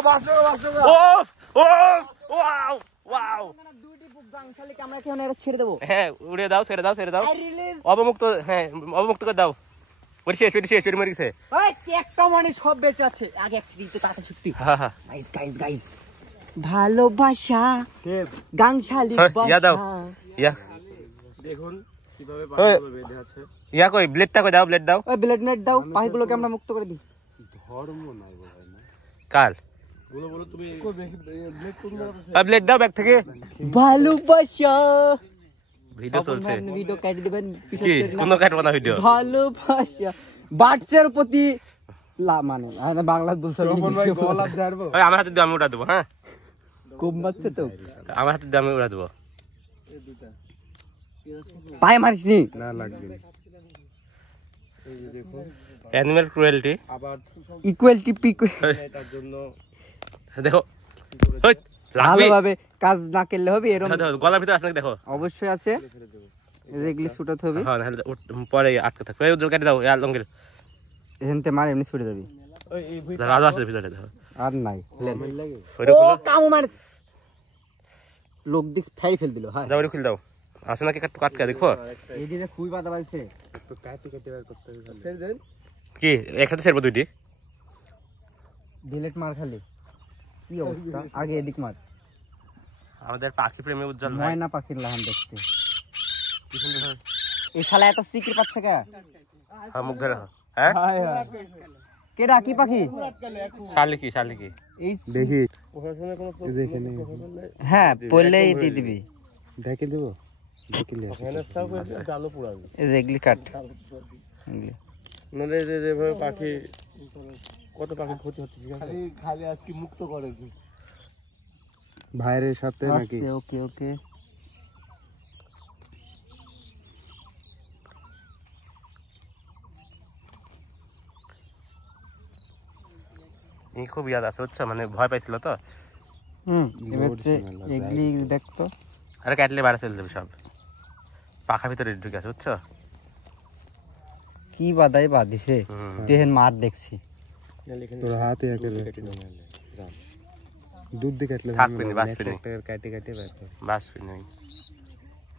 ও ও wow wow দুইটি গাংশালিকে আমরা কেন এরা ছেড়ে দেব? হ্যাঁ উড়ে দাও, ছেড়ে দাও, ছেড়ে দাও। অবমুক্ত, হ্যাঁ অবমুক্ত করে দাও। ওই শেষ মরে গেছে। ওই একটা মানে সব বেঁচে আছে। আগে এক দিতে তাতে ছুটি। হ্যাঁ হ্যাঁ গাইস ভালোবাসা গাংশালি বাসা। ইয়া দাও, ইয়া দেখুন কিভাবে পাখিগুলো বেঁধে আছে। ইয়া কই ব্লেডটা কই দাও, ব্লেড দাও। ওই ব্লেড নেট দাও, পাখিগুলোকে আমরা মুক্ত করে দিই। ধর্ম নাই ভাই না। কাল বলো তুমি ব্লেড কোন জায়গাতে? ব্লেড দাও ব্যাগ থেকে। ভালোবাসা ভিডিও চলছে। ভিডিও কেটে দিবেন। কি কোন কাটবো না ভিডিও? ভালোবাসা বাচ্চার প্রতি মানে বাংলা বলতে ভাই গলা ঝাড়বো। ওই আমার হাতে দাও, আমি উড়া দেবো। হ্যাঁ কম বাচ্চা তো আমার হাতে দাও, আমি উড়া দেবো। পায়ে মারিস নি না লাগবে। এই যে দেখুন অ্যানিমাল ক্রুয়েলটি আবার ইকুয়ালিটি এটার জন্য দেখো। ওই লাগবে ভালোভাবে কাজ না করলে হবে এরকম। দেখো গলার ভিতর আছে নাকি দেখো। অবশ্যই আছে, এগুলি ছুটাতে হবে। হ্যাঁ নাহলে পরে আটকে থাকবে। এই উজ্জ্বল কাটি দাও, এই লঙ্গের এখানতে মার এমনি ছুটে যাবি। ওই এই রাজা আছে ভিতরে দেখো। আর নাই লাগে ওইটা ও খুলো কাউ মার লোক দিক ফাই ফেল দিল। হ্যাঁ দাও, ওইটা খুলে দাও। আছে নাকি কাটকা দেখো। এই যে খুবই বাধা বাজছে। তো কাটি বার করতে হবে। ছেড়ে দেন। কি একসাথে ছেড়বো দুইটি? ডিলেট মার খালি কি অবস্থা। আগে এদিক মার। আমাদের পাখি প্রেমী উজ্জ্বল ভাই। ময়না পাখির লাহান দেখতে কি সুন্দর হয়। এই শালা এত সিকির পাচ্ছে কে? হ্যাঁ মুখ ধরে হ্যাঁ কেডা কি পাখি? শালিকি এই দেখি প্রশাসনের কোনো দেখে নেই। হ্যাঁ পড়লেই দিয়ে দিবি। দেখে দেব। দেখলে ফেনস্টাও করে চালু পুরাবে। এই যে এগুলি কাট এগুলি। মানে যেভাবে পাখি কত পাখি ক্ষতি হচ্ছে খালি আজকে মুক্ত করে দিই ভাইয়ের সাথে নাকি। ওকে ওকে এই খুব ইয়াদ আছে বুঝছো, মানে ভয় পাইছিল তো। এবার এগুলি দেখতো। আরে কাটলে বাইরে চলে যাবে সব। পাখা ভিতরে ঢুকে আছে বুঝছো। কি বাদাই বাদিছে তেহেন মার দেখছি। তোর হাতে একেবারে দুধ দিয়ে কাটলে থাকবে না, বাঁচবে না। কাটে কাটে বাঁচবে না।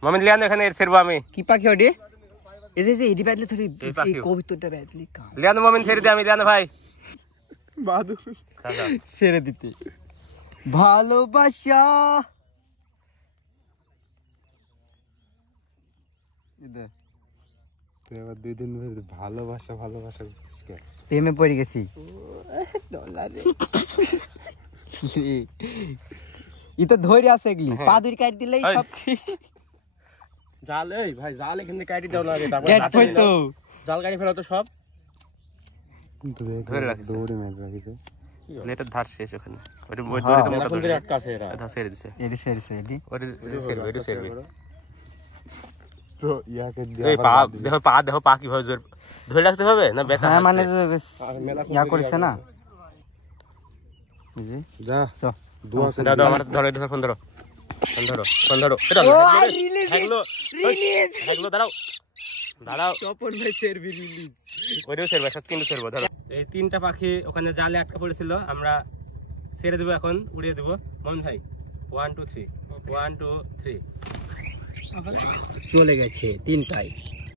মামিন লিয়ান এখানে ছেড়বো আমি। কি পাখি ওডি? এই যে এডি বাদলে থরি এই পাখি এই কবিতাটা বাদলি কাম লিয়ান মামিন ছেড়ে দে, আমি লিয়ান ভাই বাদু ছেড়ে দিতে। ভালোবাসা ইদে তুই আবার 2 দিন ধরে ভালোবাসা করছিস কে? প্রেমে পড়ে গেছি। ডলারে ই তো ধরে আছে এগুলি। পা দুই কাট দিলেই সব জাল। এই ভাই জাল এখানে কাটি দাও না রে। তারপর কাট কই তো জাল কাটি ফেলা তো সব কিন্তু ধরে রাখিস। দৌড়ে মার রাখিছে। লেটার ধার শেষ ওখানে। ওই দড়িতে মোটা এখন দড়ি ধরে আটকা আছে এরা। ধর ছেড়ে দিছে। এডি ছেড়েছে এডি। ওইটা ছেড়বে। তো ইয়াকে এই পা দেখো, পা কিভাবে জোর ধরে রাখতে হবে না বেটা। হ্যাঁ মানে ইয়া করেছে না। এই যে যা তো দোয়া করে দাও আমার ধরো, এটা ফোন ধরো। এটা ও রিলিজ থাকলো দাঁড়াও। তপন ভাই সেরবি রিলিজ। ওইটাও ছেড়বে, একসাথে 3টা ছেড়বো। ধরো এই 3টা পাখি ওখানে জালে আটকা পড়েছিল, আমরা ছেড়ে দেবো এখন, উড়িয়ে দেবো। মন ভাই 1 2 3 1 2 3 চলে গেছে 3টায়।